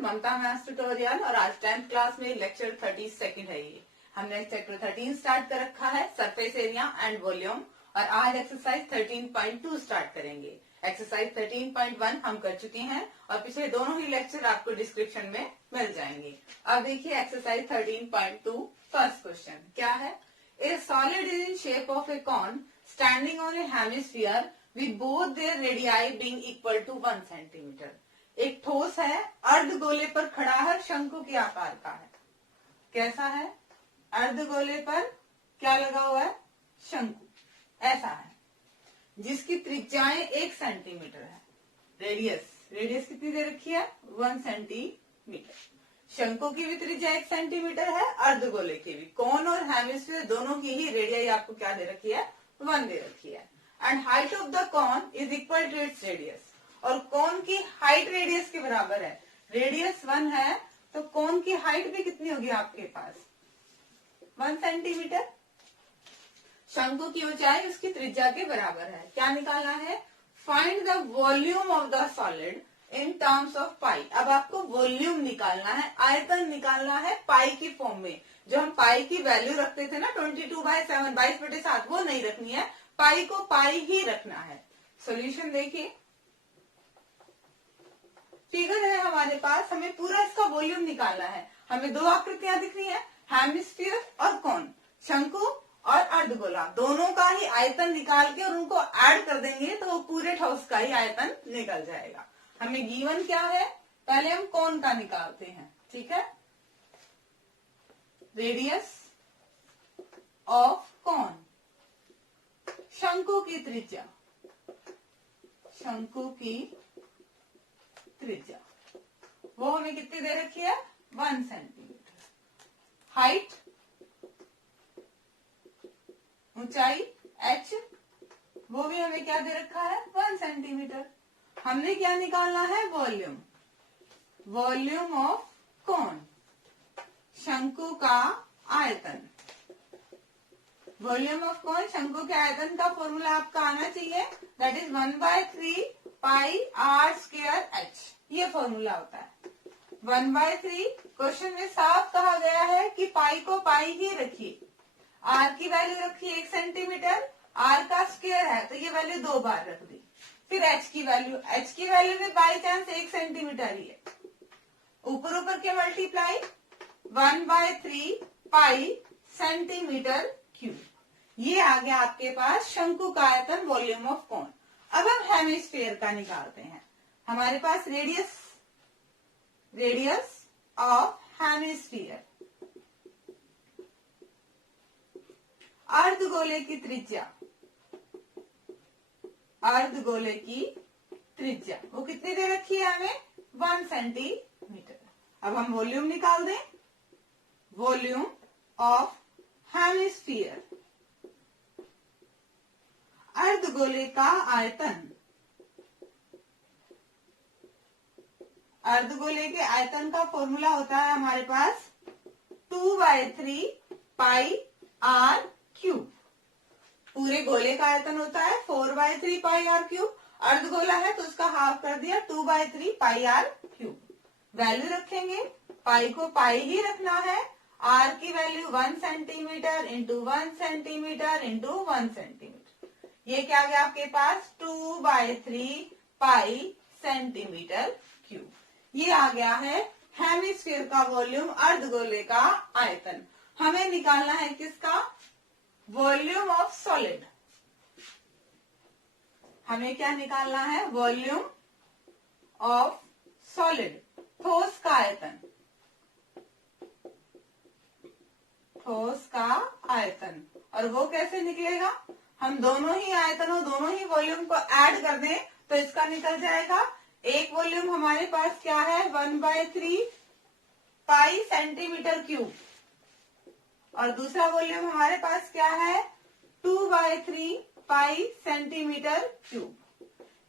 ममता maths tutorial और आज 10th class में लेक्चर 32 है ये। हमने चैप्टर 13 स्टार्ट कर रखा है, सरफेस एरिया एंड वॉल्यूम, और आज एक्सरसाइज 13.2 स्टार्ट करेंगे। एक्सरसाइज 13.1 हम कर चुके हैं और पिछले दोनों ही लेक्चर आपको डिस्क्रिप्शन में मिल जाएंगे। अब देखिए एक्सरसाइज 13.2 फर्स्ट क्वेश्चन क्या है। A solid is in shape of a cone standing on a hemisphere with both their radii being equal to 1 centimetre. एक ठोस है, अर्धगोले पर खड़ा है, शंकु के आकार का है। कैसा है? अर्धगोले पर क्या लगा हुआ है? शंकु। ऐसा है जिसकी त्रिज्याएं 1 सेंटीमीटर है। रेडियस कितनी दे रखी है? 1 सेंटीमीटर। शंकु की भी त्रिज्या 1 सेंटीमीटर है, अर्धगोले की भी। कॉर्न और हेमिस्फीयर दोनों की ही रेडियाई आपको क्या दे रखी है? 1 दे रखी है। And height of the cone is equal to its radius. और कॉर्न की हाइट रेडियस के बराबर है। रेडियस 1 है तो कॉर्न की हाइट भी कितनी होगी आपके पास? 1 सेंटीमीटर। शंकु की ऊंचाई उसकी त्रिज्या के बराबर है। क्या निकालना है? Find the volume of the solid in terms of pi. अब आपको वॉल्यूम निकालना है, आयतन निकालना है पाई की फॉर्म में। जो हम पाई की वैल्यू रखते थे ना 22/7 22/7, वो नहीं रखनी है, पाई को पाई ही रखना है। सॉल्यूशन देखिए, फिगर है हमारे पास, हमें पूरा इसका वॉल्यूम निकालना है। हमें दो आकृतियां दिख रही है, हेमिस्फीयर और कॉर्न, शंकु और अर्धगोला, दोनों का ही आयतन निकाल के और उनको ऐड कर देंगे तो वो पूरे ठोस का ही आयतन निकल जाएगा। हमें गिवन क्या है? पहले हम कॉर्न का निकालते हैं, ठीक है। रेडियस ऑफ कॉर्न, शंकु की त्रिज्या, शंकु की त्रिज्या वो हमें कितनी दे रखी है? 1 सेंटीमीटर। हाइट, ऊंचाई h, वो भी हमें क्या दे रखा है? 1 सेंटीमीटर। हमने क्या निकालना है? वॉल्यूम। वॉल्यूम ऑफ कॉर्न, शंकु का आयतन। वॉल्यूम ऑफ कॉर्न, शंकु के आयतन का फॉर्मूला आपका आना चाहिए, that is 1/3 pi r square h। ये फॉर्मूला होता है 1/3। क्वेश्चन में साफ कहा गया है कि पाई को पाई ही रखिए। r की वैल्यू रखिए 1 सेंटीमीटर, r का स्क्वायर है तो ये वैल्यू 2 बार रख दी। फिर h की वैल्यू में बाई चांस 1 सेंटीमीटर ही है, ऊपर के मल्टीप्लाई 1/3 पाई सेंटीमीटर क्यूब। ये आ गया आपके पास शंकु का आयतन, वॉल्यूम ऑफ कॉर्न। अब हम हेमिस्फीयर का निकालते हैं। हमारे पास रेडियस ऑफ हेमिस्फीयर, अर्धगोले की त्रिज्या, अर्धगोले की त्रिज्या वो कितनी दे रखी है हमें? 1 सेंटीमीटर। अब हम वॉल्यूम निकाल दें। वॉल्यूम ऑफ हेमिस्फीयर, अर्धगोले का आयतन। अर्धगोले के आयतन का फॉर्मूला होता है हमारे पास 2/3 पाई r क्यूब। पूरे गोले का आयतन होता है 4/3 पाई r क्यूब। अर्धगोला है तो उसका हाफ कर दिया, 2/3 पाई r क्यूब। वैल्यू रखेंगे, पाई को पाई ही रखना है। r की value 1 centimetre into 1 centimetre into 1 centimetre. ये क्या गया आपके पास? 2/3 पाई सेंटीमीटर क्यूब। ये आ गया है हेमिस्फीयर का वॉल्यूम, अर्धगोले का आयतन। हमें निकालना है किसका? Volume of solid. हमें क्या निकालना है? वॉल्यूम ऑफ सॉलिड, ठोस का आयतन, ठोस का आयतन। और वो कैसे निकलेगा? हम दोनों ही आयतनों, दोनों ही वॉल्यूम को ऐड कर दें तो इसका निकल जाएगा। एक वॉल्यूम हमारे पास क्या है? 1/3 पाई सेंटीमीटर क्यूब, और दूसरा वॉल्यूम हमारे पास क्या है? 2/3 पाई सेंटीमीटर क्यूब।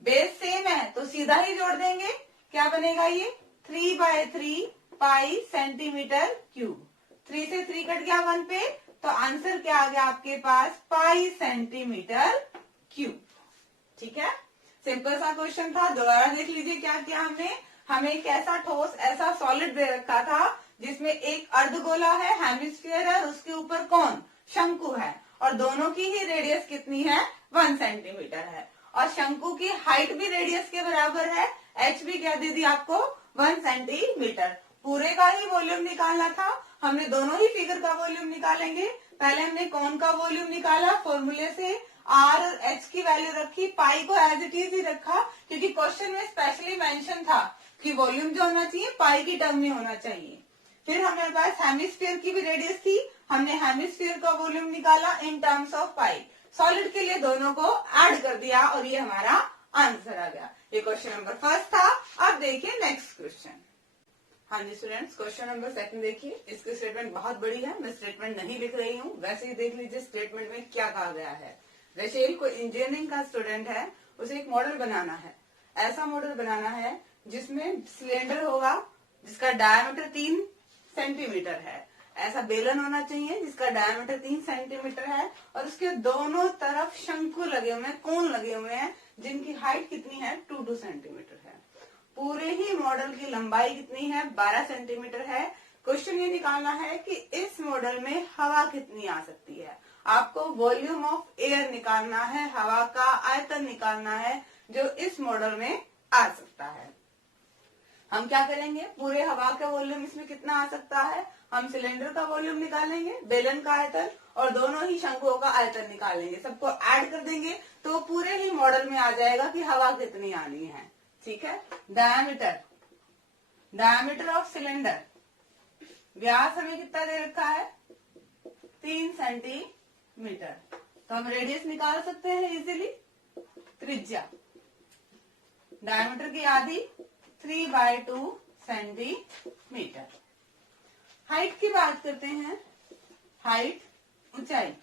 बेस सेम है तो सीधा ही जोड़ देंगे। क्या बनेगा ये? 3/3 पाई सेंटीमीटर क्यूब। 3 से 3 कट गया 1 पे, तो आंसर क्या आ गया आपके पास? पाई सेंटीमीटर क्यूब। ठीक है, सिंपल सा क्वेश्चन था। दोबारा देख लीजिए क्या किया हमने। हमें एक ऐसा ठोस, ऐसा सॉलिड दे रखा था जिसमें एक अर्धगोला है, हेमिस्फीयर है, और उसके ऊपर कौन, शंकु है, और दोनों की ही रेडियस कितनी है, 1 सेंटीमीटर है, और शंकु की हाइट भी रेडियस के बराबर है, एच भी क्या दे दी आपको, 1 सेंटीमीटर। पूरे का ही वॉल्यूम निकालना था, हमने दोनों ही फिगर का वॉल्यूम निकालेंगे। पहले हमने कौन का वॉल्यूम निकाला, फॉर्मूले से आर और एच की वैल्यू रखी, पाई को एज इट इज ही रखा, क्योंकि क्वेश्चन में स्पेशली मेंशन था कि वॉल्यूम जो होना चाहिए पाई की टर्म में होना चाहिए। फिर हमारे पास हेमिस्फीयर की भी रेडियस थी, हमने हेमिस्फीयर का वॉल्यूम निकाला इन टर्म्स ऑफ पाई। सॉलिड के लिए दोनों को ऐड कर दिया और ये हमारा आंसर आ गया। ये क्वेश्चन नंबर फर्स्ट था। अब देखिए नेक्स्ट क्वेश्चन। हाँ जी स्टूडेंट्स, क्वेश्चन नंबर सेकंड देखिए। इसकी स्टेटमेंट बहुत बड़ी है, मैं स्टेटमेंट नहीं लिख रही हूँ, वैसे ही देख लीजिए स्टेटमेंट में क्या कहा गया है। रशेल को इंजीनियरिंग का स्टूडेंट है, उसे एक मॉडल बनाना है। ऐसा मॉडल बनाना है जिसमें सिलेंडर होगा जिसका डायमीटर 3 सेंटीमीटर है, ऐसा बेलन होना चाहिए जिसका डायमीटर 3 सेंटीमीटर है, और उसके दोनों तरफ शंकु लगे हुए हैं, कोण लगे हुए हैं, जिनकी हाइट कितनी है, 2 सेंटीमीटर है। पूरे ही मॉडल की लंबाई कितनी है, 12 सेंटीमीटर है। क्वेश्चन ये निकालना है कि इस मॉडल में हवा कितनी आ सकती है। आपको वॉल्यूम ऑफ एयर निकालना है, हवा का आयतन निकालना है जो इस मॉडल में आ सकता है। हम क्या करेंगे, पूरे हवा का वॉल्यूम इसमें कितना आ सकता है, हम सिलेंडर का वॉल्यूम निकालेंगे, बेलन का आयतन और दोनों ही शंकुओं का आयतन निकालेंगे, सबको ऐड कर देंगे तो पूरे ही मॉडल में आ जाएगा कि हवा कितनी आनी है। ठीक है, डायमीटर ऑफ सिलेंडर, व्यास हमें कितना दे रखा है, 3 सेंटीमीटर, तो हम रेडियस निकाल सकते हैं इजीली। त्रिज्या, डायमीटर की आधी 3/2 सेंटीमीटर। हाइट की बात करते हैं, हाइट ऊंचाई,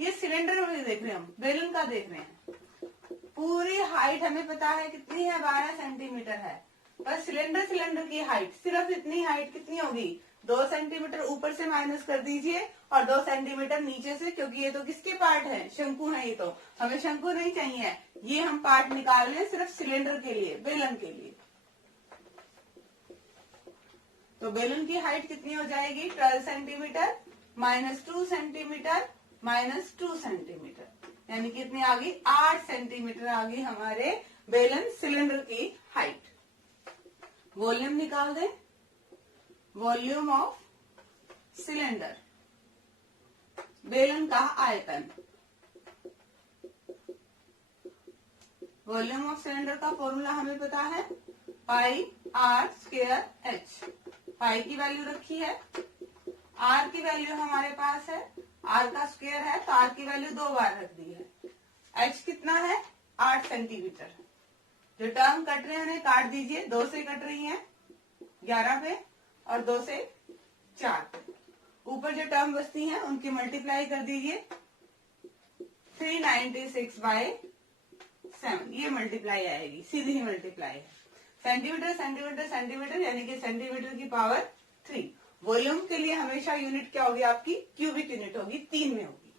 ये सिलेंडर में देख रहे हैं हम, बेलन का देख रहे हैं। पूरी हाइट हमें पता है कितनी है, 12 सेंटीमीटर है, पर सिलेंडर की हाइट सिर्फ इतनी हाइट कितनी होगी, 2 सेंटीमीटर ऊपर से माइनस कर दीजिए और 2 सेंटीमीटर नीचे से, क्योंकि ये तो किसके पार्ट है, शंकु है, ये तो हमें शंकु नहीं चाहिए, ये हम पार्ट निकाल रहे हैं सिर्फ सिलेंडर के लिए, बेलन के लिए। तो बेलन की हाइट कितनी हो जाएगी, 12 centimetre minus 2 centimetre minus 2 centimetre, यानी कितनी आ गई, 8 सेंटीमीटर आ गई हमारे बेलन सिलेंडर की हाइट। वॉल्यूम निकाल दें, वॉल्यूम ऑफ सिलेंडर, बेलन का आयतन। वॉल्यूम ऑफ सिलेंडर का फॉर्मूला हमें पता है, pi r square h. Pi की वैल्यू रखी है, आर की वैल्यू हमारे पास है, आर का स्क्वायर है तो आर की वैल्यू 2 बार रख दी है। एच कितना है, 8 सेंटीमीटर। जो टर्म कट रहे हैं उन्हें काट दीजिए, 2 से कट रही है 11 पे और 2 से 4 पे। ऊपर जो टर्म बचती हैं उनकी मल्टीप्लाई कर दीजिए, 396/7, ये मल्टीप्लाई आएगी, सीधी ही मल्टीप्लाई है। सेंटीमीटर सेंटीमीटर सेंटीमीटर, यानी कि सेंटीमीटर की पावर 3। वॉल्यूम के लिए हमेशा यूनिट क्या होगी आपकी, क्यूबिक यूनिट होगी, 3 में होगी।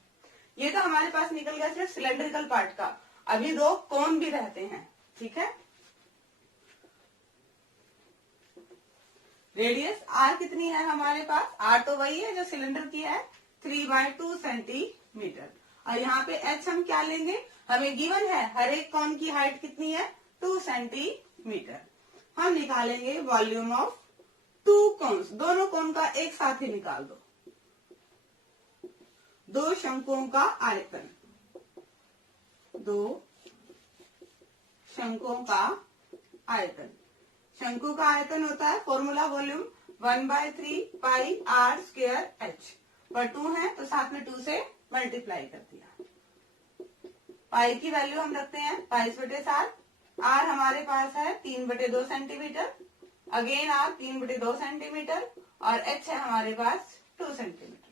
ये तो हमारे पास निकल गया सिर्फ सिलेंड्रिकल पार्ट का। अभी 2 कोन भी रहते हैं, ठीक है। रेडियस आर कितनी है हमारे पास, आर तो वही है जो सिलेंडर की है, 3/2 सेंटीमीटर। और यहाँ पे एच हम क्या लेंगे, हमें गिवन है हर एक कोन की हाइट कितनी है, 2 सेंटीमीटर। हम निकालेंगे वॉल्यूम ऑफ 2 कोन्स, दोनों कोन का एक साथ ही निकाल दो, 2 शंकुओं का आयतन, 2 शंकुओं का आयतन। शंकु का आयतन होता है, formula volume 1/3 pi r square h, पर 2 है तो साथ में 2 से मल्टीप्लाई कर दिया। पाई की वैल्यू हम रखते हैं 22/7, आर हमारे पास है 3/2 सेंटीमीटर, अगेन आर 3/2 सेंटीमीटर, और एच है हमारे पास 2 सेंटीमीटर।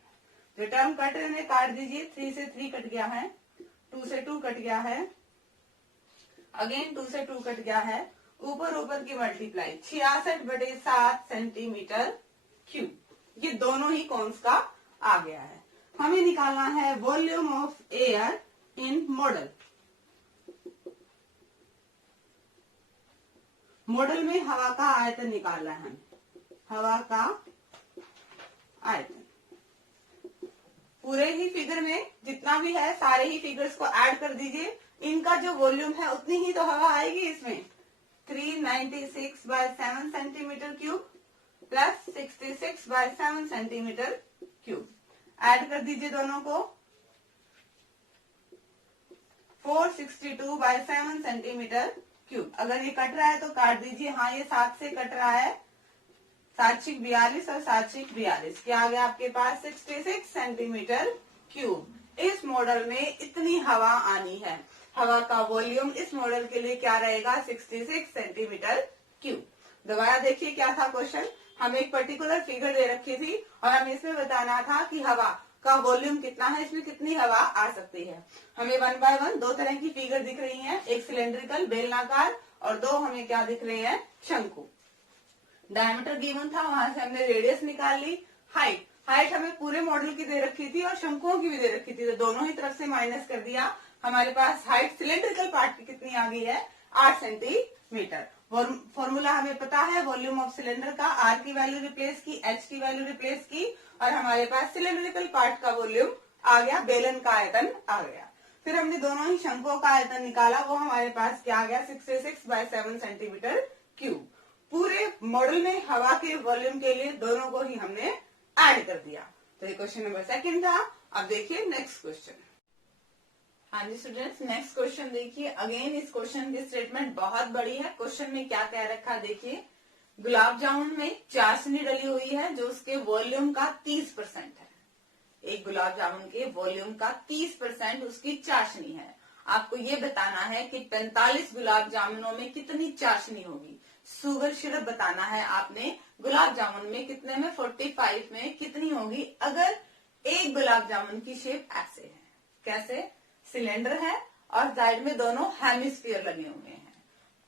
जो टर्म कट रहे हैं काट दीजिए, 3 से 3 कट गया है, 2 से 2 कट गया है, अगेन 2 से 2 कट गया है, ऊपर की मल्टीप्लाई 66/7 सेंटीमीटर क्यूब। ये दोनों ही कॉन्स का आ गया है। हमें निकालना है volume of air in model. Model में हवा का आयतन निकालना है हमें, हवा का आयतन। पूरे ही फिगर में जितना भी है सारे ही फिगर्स को ऐड कर दीजिए, इनका जो वॉल्यूम है उतनी ही तो हवा आएगी इसमें। 396/7 centimetre cube plus 66/7 centimetre cube, add कर दीजिए दोनों को। 462/7 सेंटीमीटर क्यूब। अगर ये कट रहा है तो काट दीजिए, हाँ ये 7 से कट रहा है, 7×42 और 7×42 क्या आ गया आपके पास 66 सेंटीमीटर क्यूब। इस मॉडल में इतनी हवा आनी है, हवा का वॉल्यूम इस मॉडल के लिए क्या रहेगा 66 सेंटीमीटर क्यूब। दोबारा देखिए क्या था क्वेश्चन, हमें एक पर्टिकुलर फिगर दे रखी थी और हमें इसमें बताना था कि हवा का वॉल्यूम कितना है, इसमें कितनी हवा आ सकती है। हमें 1 बाय 1 दो तरह की फिगर दिख रही हैं, एक सिलेंड्रिकल बेलनाकार और दो हमें क्या दिख रहे हैं शंकु। डायमीटर गिवन था, वहां से हमने रेडियस निकाल ली। हाइट हमें पूरे मॉडल की दे रखी थी और शंकुओं की भी दे रखी थी, तो दोनों ही तरफ से माइनस कर दिया। हमारे पास हाइट सिलेंड्रिकल पार्ट की कितनी आ गई है 8 सेंटीमीटर। फॉर्मूला हमें पता है वॉल्यूम ऑफ सिलेंडर का, आर की वैल्यू रिप्लेस की, एच की वैल्यू रिप्लेस की और हमारे पास सिलेंड्रिकल पार्ट का वॉल्यूम आ गया, बेलन का आयतन आ गया। फिर हमने दोनों ही शंकुओं का आयतन निकाला, वो हमारे पास क्या आ गया 66/7 सेंटीमीटर क्यूब। पूरे मॉडल में हवा के वॉल्यूम के लिए दोनों को ही हमने ऐड कर दिया। तो ये क्वेश्चन नंबर 2 था। अब देखिए नेक्स्ट क्वेश्चन। हाँ जी स्टूडेंट्स, नेक्स्ट क्वेश्चन देखिए। अगेन इस क्वेश्चन की स्टेटमेंट बहुत बड़ी है। क्वेश्चन में क्या कह रखा देखिए, गुलाब जामुन में चाशनी डली हुई है जो उसके वॉल्यूम का 30% है। एक गुलाब जामुन के वॉल्यूम का 30% उसकी चाशनी है। आपको ये बताना है कि 45 गुलाब जामुनों में कितनी चाशनी होगी। शुगर सिरप बताना है आपने, गुलाब जामुन में कितने में 45 में कितनी होगी। अगर एक गुलाब जामुन की शेप ऐसे है, कैसे, सिलेंडर है और साइड में दोनों हेमिस्फीयर लगे हुए हैं।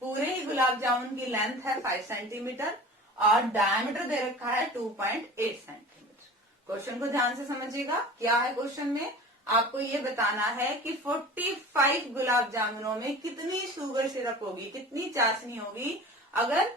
पूरे ही गुलाब जामुन की लेंथ है 5 सेंटीमीटर और डायमीटर दे रखा है 2.8 सेंटीमीटर। क्वेश्चन को ध्यान से समझिएगा, क्या है क्वेश्चन में, आपको ये बताना है कि 45 गुलाब जामुनों में कितनी शुगर सिरप होगी, कितनी चाशनी होगी। अगर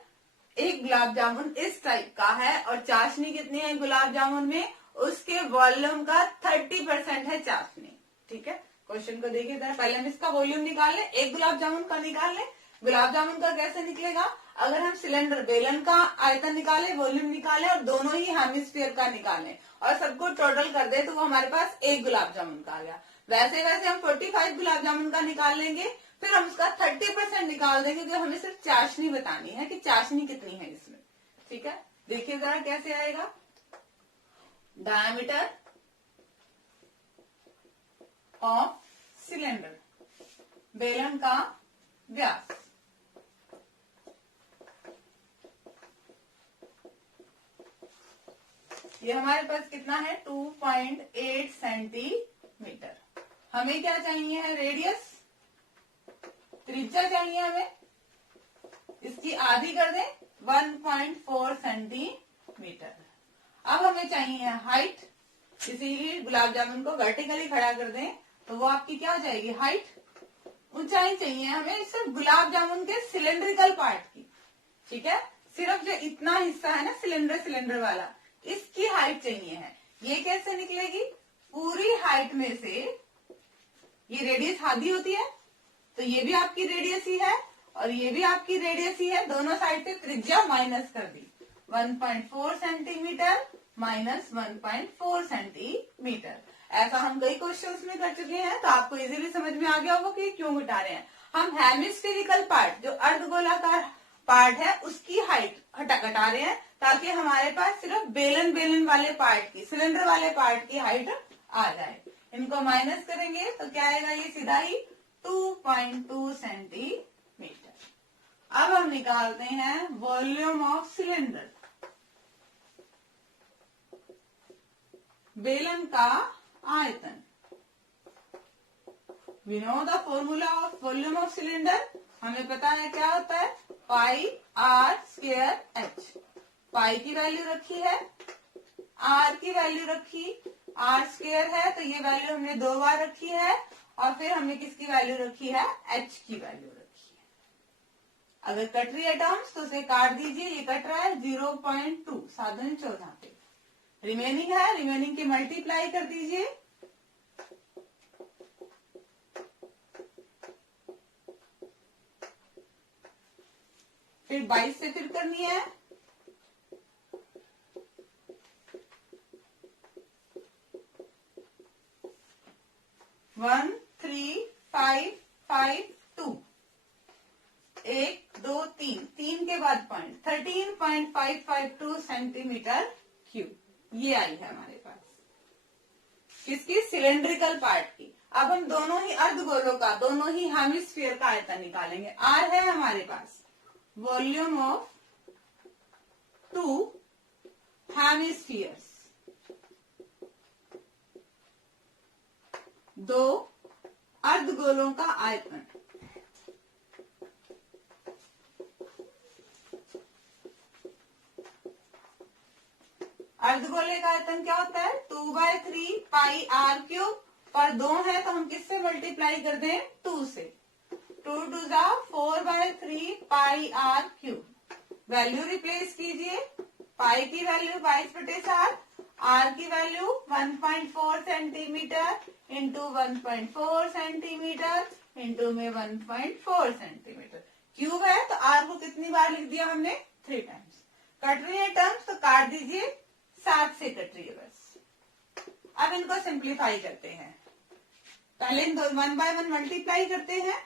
एक गुलाब जामुन इस टाइप का है और चाशनी कितनी है गुलाब जामुन में, उसके वॉल्यूम का 30% है चाशनी। ठीक है, क्वेश्चन को देखिए जरा, पहले हम इसका वॉल्यूम निकाल लें, एक गुलाब जामुन का निकाल लें। गुलाब जामुन का कैसे निकलेगा, अगर हम सिलेंडर बेलन का आयतन निकाले, वॉल्यूम निकाले और दोनों ही हेमिस्फीयर का निकालें और सबको टोटल कर दे तो वो हमारे पास एक गुलाब जामुन का आ गया। वैसे वैसे हम 45 गुलाब जामुन का निकाल लेंगे, फिर हम उसका 30% निकाल देंगे, क्योंकि हमें सिर्फ चाशनी बतानी है कि चाशनी कितनी है इसमें। ठीक है, देखिए जरा कैसे आएगा, डायमीटर ऑफ सिलेंडर, बेलन का व्यास, ये हमारे पास कितना है 2.8 सेंटीमीटर। हमें क्या चाहिए है रेडियस, त्रिज्या चाहिए हमें, इसकी आधी कर दें 1.4 सेंटीमीटर। अब हमें चाहिए हाइट, इसीलिए गुलाब जामुन को वर्टिकली खड़ा कर दें तो वो आपकी क्या हो जाएगी हाइट। ऊंचाई चाहिए हमें सिर्फ गुलाब जामुन के सिलेंड्रिकल पार्ट की। ठीक है, सिर्फ जो इतना हिस्सा है ना सिलेंडर वाला, इसकी हाइट चाहिए है। ये कैसे निकलेगी, पूरी हाइट में से ये रेडियस आधी होती है, तो ये भी आपकी रेडियस ही है और ये भी आपकी रेडियस ही है, दोनों साइड से त्रिज्या माइनस कर दी। 1.4 सेंटीमीटर माइनस 1.4 सेंटीमीटर। ऐसा हम कई क्वेश्चंस में कर चुके हैं, तो आपको इजीली समझ में आ गया होगा कि क्यों घटा रहे हैं। हम हेमिस्फेरिकल पार्ट, जो अर्धगोलाकार पार्ट है, उसकी हाइट घटा रहे हैं, ताकि हमारे पास सिर्फ बेलन वाले पार्ट की, सिलेंडर वाले पार्ट की हाइट आ जाए। इनको माइनस करेंगे तो क्या आएगा, ये सीधा ही 2.2 सेंटीमीटर। अब हम निकालते हैं वॉल्यूम ऑफ सिलेंडर, बेलन का आयतन। We know the formula of volume of cylinder, हमें पता है क्या होता है, pi r square h. Pi की वैल्यू रखी है, आर की वैल्यू रखी, आर स्क्वायर है तो ये वैल्यू हमने 2 बार रखी है और फिर हमने किसकी वैल्यू रखी है, एच की वैल्यू रखी है। अगर कट रही है टर्म्स तो उसे काट दीजिए, ये कट रहा है 0.2 7/14 पे। रिमेनिंग है, रिमेनिंग की मल्टीप्लाई कर दीजिए, फिर 22 से फिर करनी है, वन 3 5 5 2 1 2 3 3 के बाद पॉइंट 13.552 सेंटीमीटर क्यूब। ये आई है हमारे पास किसकी, सिलेंड्रिकल पार्ट की। अब हम दोनों ही अर्धगोलों का, दोनों ही हेमिस्फीयर का आयतन निकालेंगे। आर है हमारे पास वॉल्यूम ऑफ 2 हेमिस्फीयर्स, 2 अर्धगोलों का आयतन। अर्धगोले का आयतन क्या होता है, 2/3 पाई आर क्यूब, पर 2 है तो हम किससे मल्टीप्लाई कर दें, 2 से। 2 2 जा 4/3 पाई आर क्यूब। वैल्यू रिप्लेस कीजिए, पाई की वैल्यू 22/7, आर की value 1.4 centimetre into 1.4 centimetre into में 1.4 सेंटीमीटर। क्यूब है तो आर को कितनी बार लिख दिया हमने, 3 टाइम्स। कट रही है टर्म्स तो काट दीजिए, 7 से कट रही है बस। अब इनको सिंप्लीफाई करते हैं, पहले इन 1 बाय 1 मल्टीप्लाई करते हैं,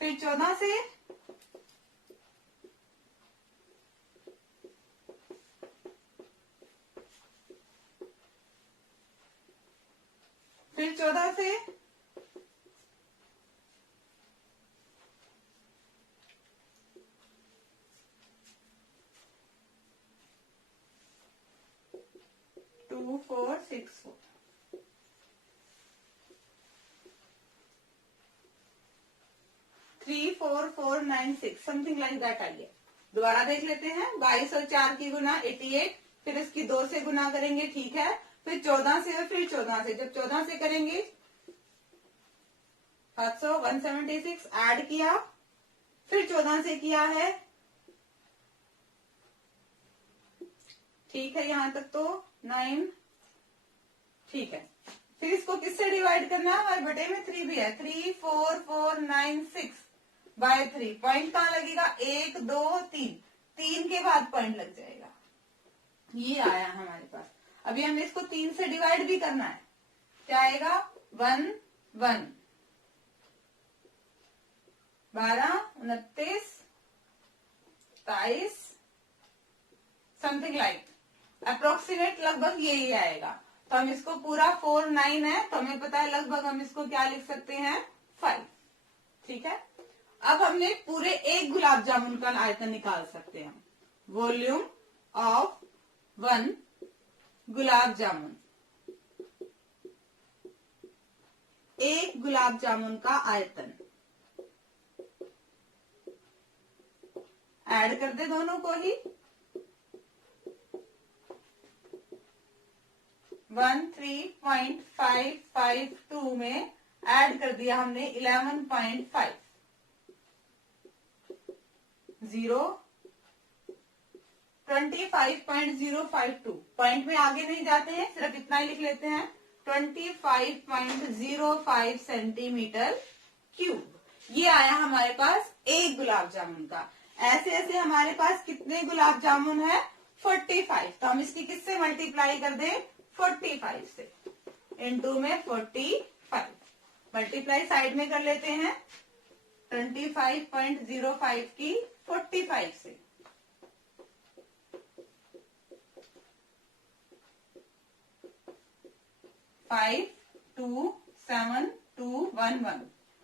फिर 14 से, फिर 14 से, टू 4 6 4 3 4 4 9 6 समथिंग लाइक दैट आई है। दोबारा देख लेते हैं, 22 और 4 की गुना 88, फिर इसकी 2 से गुना करेंगे, ठीक है, फिर 14 से और फिर 14 से, जब 14 से करेंगे 700 176 ऐड किया, फिर 14 से किया है, ठीक है, यहां तक तो 9, ठीक है। फिर इसको किससे डिवाइड करना है, हमारे बटे में 3 भी है, 3 4 4 9 6 बाय 3। पॉइंट कहाँ लगेगा, 1 2 3, 3 के बाद पॉइंट लग जाएगा। ये आया हमारे पास। अभी हमें इसको 3 से डिवाइड भी करना है, क्या आएगा, 1 1 12 29 27 समथिंग लाइक, अप्रोक्सीमेट लगभग यही आएगा। तो हम इसको पूरा 4 9 है तो हमें पता है लगभग हम इसको क्या लिख सकते हैं, 5, ठीक है। अब हमने पूरे एक गुलाब जामुन का आयतन निकाल सकते हैं। वॉल्यूम ऑफ 1 गुलाब जामुन, एक गुलाब जामुन का आयतन, ऐड कर दे दोनों को ही, 13.552 में ऐड कर दिया हमने 11.5 0 25.052। पॉइंट में आगे नहीं जाते हैं, सिर्फ इतना ही लिख लेते हैं, 25.05 सेंटीमीटर क्यूब। ये आया हमारे पास एक गुलाब जामुन का। ऐसे ऐसे हमारे पास कितने गुलाब जामुन है, 45। तो हम इसकी किससे मल्टीप्लाई कर दें, 45 से, इनटू में 45, मल्टीप्लाई साइड में कर लेते हैं, 25.05 की 45 से, 5 2 7 2 1 1,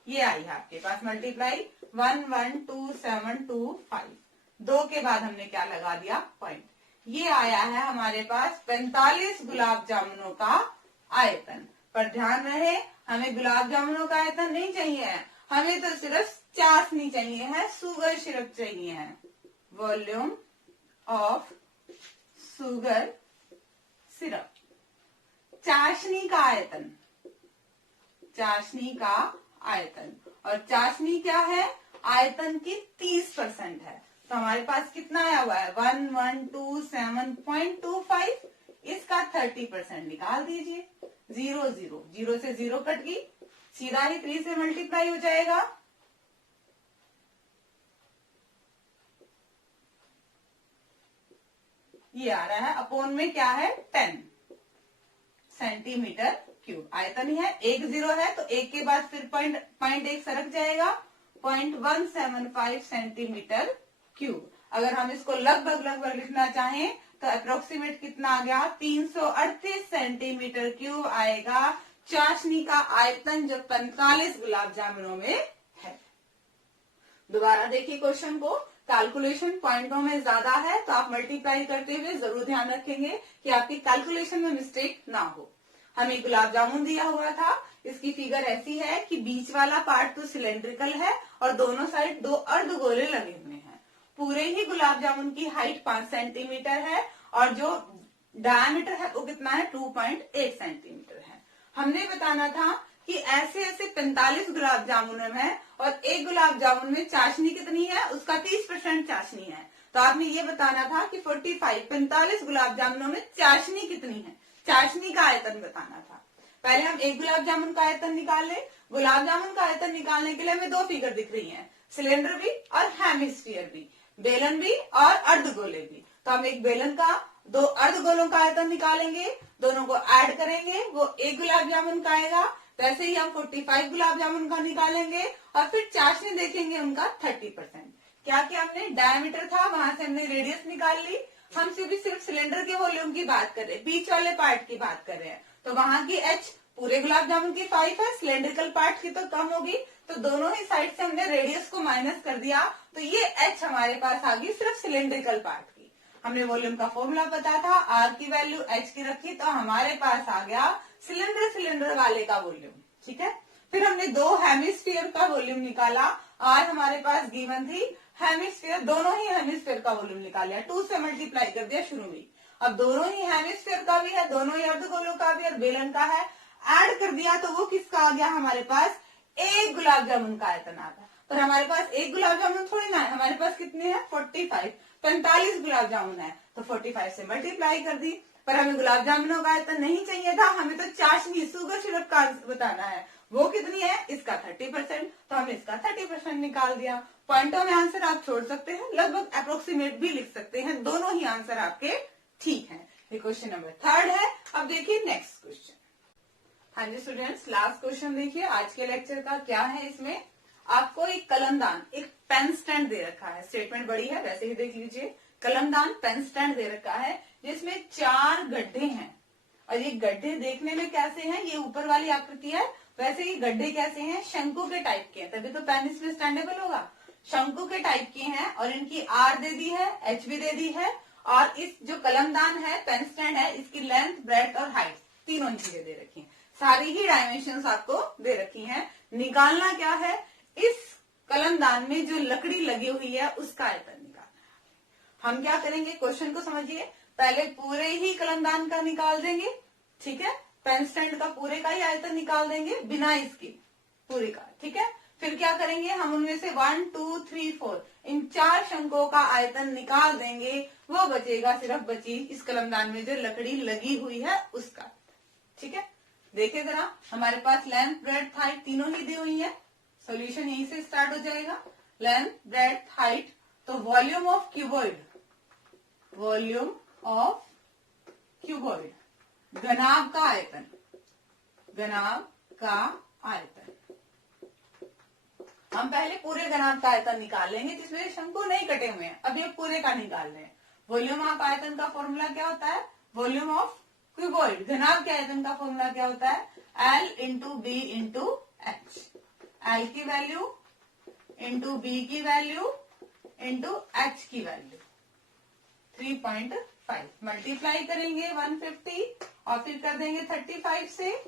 ये आई है आपके पास मल्टीप्लाई, 1 1 2 7 2 5, 2 के बाद हमने क्या लगा दिया, पॉइंट। ये आया है हमारे पास 45 गुलाब जामुनों का आयतन। पर ध्यान रहे, हमें गुलाब जामुनों का आयतन नहीं चाहिए है, हमें तो सिर्फ चाशनी चाहिए है, सुगर सिरप चाहिए है। वॉल्यूम ऑफ सुगर सिरप, चाशनी का आयतन, चाशनी का आयतन। और चाशनी क्या है, आयतन की 30% है। तो हमारे पास कितना आया हुआ है 1127.25, इसका 30% निकाल दीजिए। 0 0 0 से 0 कट गई, सीधा ही 3 से मल्टीप्लाई हो जाएगा। ये आ रहा है अपॉन में क्या है 10 सेंटीमीटर क्यूब। आयतन ही है, 1 0 है तो 1 के बाद फिर पॉइंट 1 सरक जाएगा, 0.175 सेंटीमीटर क्यूब। अगर हम इसको लगभग लिखना चाहें तो अप्रोक्सीमेट कितना आ गया 338 सेंटीमीटर क्यूब आएगा चाशनी का आयतन, जो 45 गुलाब जामुनों में है। दोबारा देखिए क्वेश्चन को, कैलकुलेशन पॉइंटों में ज्यादा है तो आप मल्टीप्लाई करते हुए जरूर ध्यान रखेंगे कि आपकी कैलकुलेशन में मिस्टेक ना हो। हमें गुलाब जामुन दिया हुआ था, इसकी फिगर ऐसी है कि बीच वाला पार्ट तो सिलेंड्रिकल है और दोनों साइड 2 अर्धगोले लगे हुए हैं। पूरे ही गुलाब जामुन की हाइट 5 सेंटीमीटर है और जो डायमीटर है वो कितना है 2.8 सेंटीमीटर है। हमने बताना था कि ऐसे ऐसे 45 गुलाब जामुन में और एक गुलाब जामुन में चाशनी कितनी है, उसका 30% चाशनी है। तो आपने ये बताना था कि 45 गुलाब जामुनों में चाशनी कितनी है, चाशनी का आयतन बताना था। पहले हम एक गुलाब जामुन का आयतन निकाल ले। गुलाब जामुन का आयतन निकालने के लिए हमें 2 फिगर दिख रही हैं, सिलेंडर भी और हेमिस्फीयर भी, बेलन भी और अर्धगोले भी। तो हम एक बेलन का 2 अर्धगोलों का आयतन निकालेंगे, दोनों को ऐड करेंगे, वो एक गुलाब जामुन का आएगा। वैसे ही हम 45 गुलाब जामुन का निकालेंगे और फिर चाशनी देखेंगे उनका 30%। क्या क्या हमने डायमीटर था, वहां से हमने रेडियस निकाल ली। हम सिर्फ सिलेंडर के वॉल्यूम की बात कर रहे हैं, बीच वाले पार्ट की बात कर रहे हैं। तो वहां की एच पूरे गुलाब जामुन की 5 है, सिलेंड्रिकल पार्ट की तो कम होगी, तो दोनों ही साइड से हमने रेडियस को माइनस कर दिया। तो ये एच हमारे पास आ गई सिर्फ सिलेंड्रिकल पार्ट की। हमने वॉल्यूम का फॉर्मूला पता था, आर की वैल्यू एच की रखी, तो हमारे पास आ गया सिलेंडर वाले का वॉल्यूम। ठीक है, फिर हमने 2 हेमिस्फीयर का वॉल्यूम निकाला, आर हमारे पास गिवन थी, हेमिस्फीयर दोनों ही हेमिस्फीयर का वॉल्यूम निकाल लिया, 2 से मल्टीप्लाई कर दिया शुरू में। अब दोनों ही हेमिस्फीयर का भी है, दोनों ही अर्धगोलों का भी और बेलन का है, ऐड कर दिया तो वो किसका आ गया हमारे पास, एक गुलाब जामुन का आयतन आ गया। पर हमारे पास एक गुलाब जामुन थोड़ी ना है, हमारे पास कितने हैं 45 गुलाब जामुन है, तो 45 से मल्टीप्लाई कर दी। पर हमें गुलाब जामुनों का आयतन नहीं चाहिए था, हमें तो चाशनी शुगर सिरप का बताना है, वो कितनी है, इसका 30%, तो हमने इसका 30% निकाल दिया। पॉइंटों में आंसर आप छोड़ सकते हैं, लगभग अप्रोक्सीमेट भी लिख सकते हैं, दोनों ही आंसर आपके ठीक है। ये क्वेश्चन नंबर 3 है। अब देखिए नेक्स्ट क्वेश्चन। हाँ जी स्टूडेंट्स, लास्ट क्वेश्चन देखिए आज के लेक्चर का। क्या है इसमें, आपको एक कलमदान, एक पेन स्टैंड दे रखा है, स्टेटमेंट बड़ी है वैसे ही देख लीजिए। कलमदान पेन स्टैंड दे रखा है जिसमें 4 गड्ढे हैं, और ये गड्ढे देखने में कैसे हैं, ये ऊपर वाली आकृति है, वैसे ही गड्ढे कैसे हैं, शंकु के टाइप के हैं, तभी तो पेन इसमें स्टैंडेबल होगा। शंकु के टाइप के हैं और इनकी आर दे दी है, एच भी दे दी है, और इस जो कलमदान है पेन स्टैंड है, इसकी लेंथ, ब्रेड्थ और हाइट तीनों ही चीजें दे रखी हैं, सारी ही डायमेंशंस आपको दे रखी हैं। निकालना क्या है, इस कलमदान में जो लकड़ी लगी हुई है उसका आयतन निकालना है। हम क्या करेंगे, क्वेश्चन को समझिए, पहले पूरे ही कलमदान का निकाल देंगे, ठीक है, पेन स्टैंड का पूरे का ही आयतन निकाल देंगे बिना इसके, पूरे का, ठीक है। फिर क्या करेंगे, हम उनमें से 1 2 3 4 इन 4 शंकों का आयतन निकाल देंगे, वो बचेगा सिर्फ बची इस कलमदान में जो लकड़ी लगी हुई है उसका, ठीक है। देखिए जरा, हमारे पास लेंथ, ब्रेड्थ, हाइट तीनों ही दी हुई है, सॉल्यूशन यहीं से स्टार्ट हो जाएगा। लेंथ, ब्रेड्थ, हाइट, तो volume of cuboid, volume of cuboid, घनाभ का आयतन, घनाभ का आयतन। हम पहले पूरे घनाभ का आयतन निकाल लेंगे जिसमें शंकु नहीं कटे हुए हैं, अब ये पूरे का निकाल रहे हैं। वॉल्यूम ऑफ आयतन का फॉर्मूला क्या होता है, वॉल्यूम ऑफ क्यूबॉइड, घनाभ के आयतन का फॉर्मूला क्या होता है, L into B into H, L की वैल्यू इंटू बी की वैल्यू इंटू एच की वैल्यू 3.5, मल्टीप्लाई करेंगे 150 और फिर कर देंगे 35 से,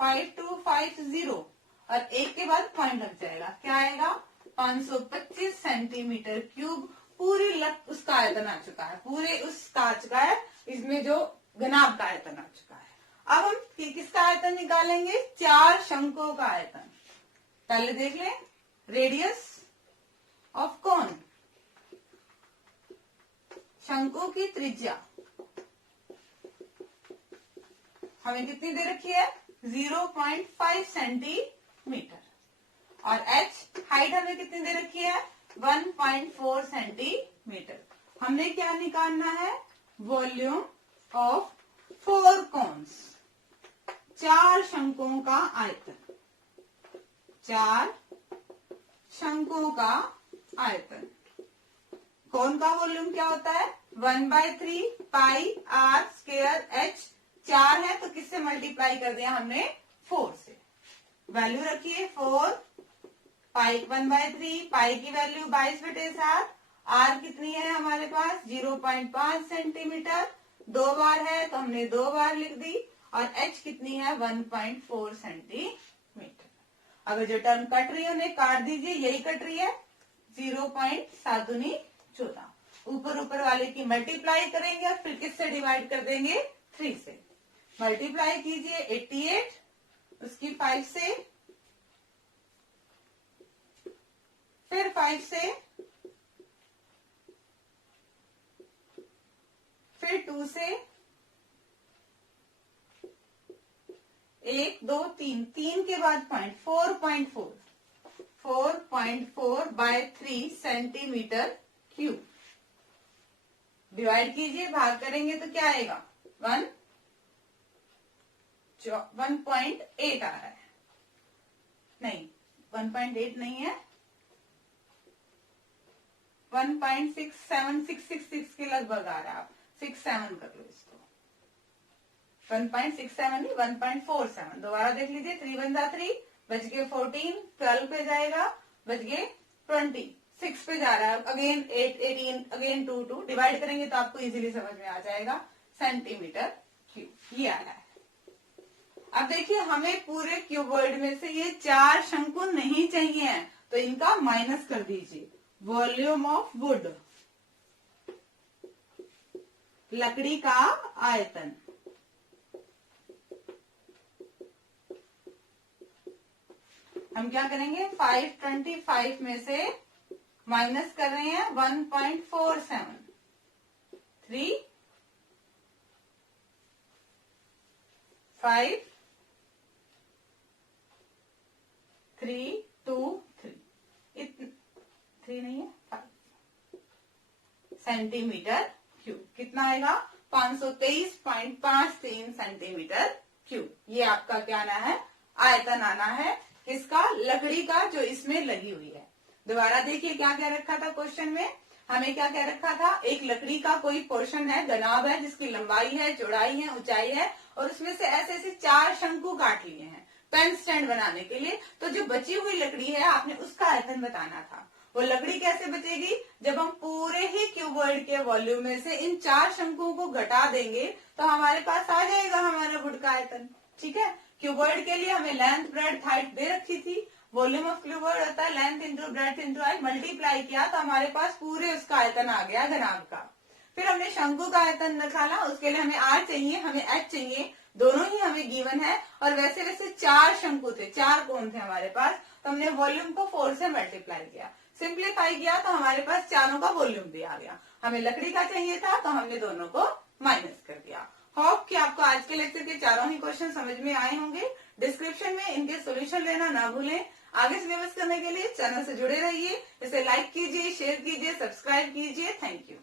5250 और एक के बाद पॉइंट लग जाएगा, क्या आएगा 525 सेंटीमीटर क्यूब पूरी उसका आयतन आ चुका है, पूरे उसका आ चुका है, इसमें जो घनाभ का आयतन आ चुका है। अब हम किसका आयतन निकालेंगे? 4 शंकुओं का आयतन। पहले देख लें, रेडियस ऑफ कोन, शंकु की त्रिज्या हमें कितनी दे रखी है? 0.5 सेंटीमीटर। और h हाइट हमें कितनी दे रखी है? 1.4 सेंटीमीटर। हमने क्या निकालना है? वॉल्यूम ऑफ 4 कोन्स, 4 शंकुओं का आयतन। 4 शंकुओं का आयतन। कोन का वॉल्यूम क्या होता है? 1/3 पाई आर स्क्वायर एच। 4 है तो किससे मल्टीप्लाई कर दिया हमने? 4 से। वैल्यू रखिए 4 पाई 1/3, पाई की वैल्यू 22/7। आर कितनी है हमारे पास? 0.5 सेंटीमीटर। 2 बार है तो हमने 2 बार लिख दी। और एच कितनी है? 1.4 सेंटीमीटर। अगर जो टर्म कट रही है उन्हें काट दीजिए, यही कट रही है। 0.7×14। ऊपर वाले की मल्टीप्लाई करेंगे और फिर किससे डिवाइड कर देंगे? 3 से। मल्टीप्लाई कीजिए 88, उसकी 5 से, फिर 5 से, फिर 2 से, 1 2 3, 3 के बाद पॉइंट 4.4, 4.4/3 सेंटीमीटर क्यूब। डिवाइड कीजिए, भाग करेंगे तो क्या आएगा? 1.8 आ रहा है। नहीं, 1.8 नहीं है, 1.67666 के लगभग आ रहा है। आप 67 कर लो इसको। 1.67 नहीं, 1.47। दोबारा देख लीजिए, 3 × 3 बच गए 14, 12 पे जाएगा, बच गए 20, 6 पे जा रहा है। अगेन 8, 18, अगेन 2, 2 डिवाइड करेंगे तो आपको इजीली समझ में आ जाएगा। सेंटीमीटर क्यूब ये आ रहा है। अब देखिए, हमें पूरे क्यूबॉइड में से ये 4 शंकु नहीं चाहिए, तो इनका माइनस कर दीजिए। वॉल्यूम ऑफ वुड, लकड़ी का आयतन। हम क्या करेंगे? 525 में से माइनस कर रहे हैं 1.47, 3 5 3 2 3, 3 नहीं है, 5 सेंटीमीटर क्यूब। कितना आएगा? 523.53 सेंटीमीटर क्यूब। ये आपका क्या आना है? आयतन आना है। किसका? लकड़ी का, जो इसमें लगी हुई है। दोबारा देखिए क्या क्या रखा था क्वेश्चन में। हमें क्या क्या रखा था? एक लकड़ी का कोई पोर्शन है, गनाब है, जिसकी लंबाई है, चौड़ाई है, ऊंचाई है, और उसमें से ऐसे ऐसे 4 शंकु काट लिए हैं पेन स्टैंड बनाने के लिए। तो जो बची हुई लकड़ी है, आपने उसका आयतन बताना था। वो लकड़ी कैसे बचेगी? जब हम पूरे ही क्यूबॉइड के वॉल्यूम में से इन 4 शंकुओं को घटा देंगे तो हमारे पास आ जाएगा हमारा वुड का आयतन। ठीक है, क्यूबॉइड के लिए हमें लेंथ, ब्रेड्थ, हाइट दे रखी थी। वॉल्यूम ऑफ क्यूबॉइड होता है length into breadth into height. Multiply किया तो हमारे पास पूरे उसका आयतन आ गया घनाभ का। फिर हमने शंकु का आयतन निकाला, उसके लिए हमें आर चाहिए, हमें एच चाहिए, दोनों ही हमें गिवन है। और वैसे वैसे 4 शंकु थे, 4 कोण थे हमारे पास, तो हमने वॉल्यूम को 4 से मल्टीप्लाई किया, सिंप्लीफाई किया, तो हमारे पास चारों का वॉल्यूम भी आ गया। हमें लकड़ी का चाहिए था तो हमने दोनों को माइनस कर दिया। होप कि आपको आज के लेक्चर के चारों ही क्वेश्चन समझ में आए होंगे। डिस्क्रिप्शन में इनके सॉल्यूशन लेना ना भूलें। आगे सिलेबस करने के लिए चैनल से जुड़े रहिए। इसे लाइक कीजिए, शेयर कीजिए, सब्सक्राइब कीजिए। Thank you.